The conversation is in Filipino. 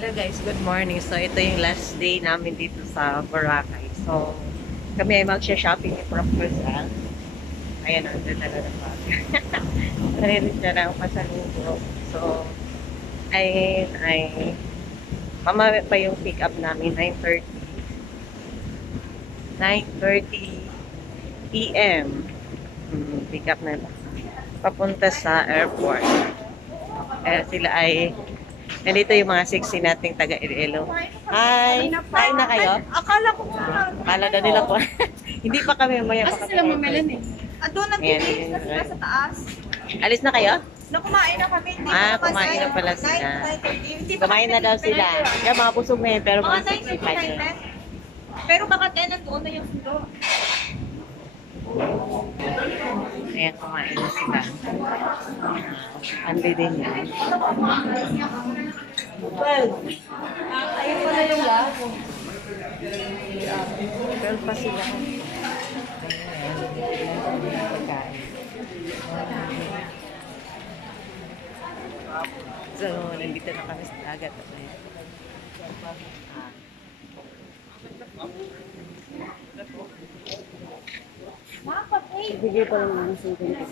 Hello guys, good morning. So ito yung last day namin dito sa Boracay. So kami ay magsha-shopping ni Prof. Rizal. Ayan, nandun na naman. Narinig siya ng pasalubong. So ayun ay mamaya pa yung pick up namin 9:30 p.m. Pick up na papunta sa airport. Sila ay nandito yung mga 60 nating taga Iloilo. Hi! Kain na kayo? Akala ko nga. Akala na nila po. Hindi pa kami mamaya pa Asa kami. sila mamilan eh? Doon nag-tiis na sila sa taas. Alis na kayo? Kumain na kami. Hindi Kumain na pala sila. Kumain na daw sila. Kaya mga busog na yun, pero mga 65 na yun. Pero baka 10 nandoon na yung sundo. Ayan, kumain na sila. Andi din yan. Ayun pala yung laho. 12 pa sila. Pagkain. So, nandito na kami sa dagat. Bigay pa rin namin sa dito.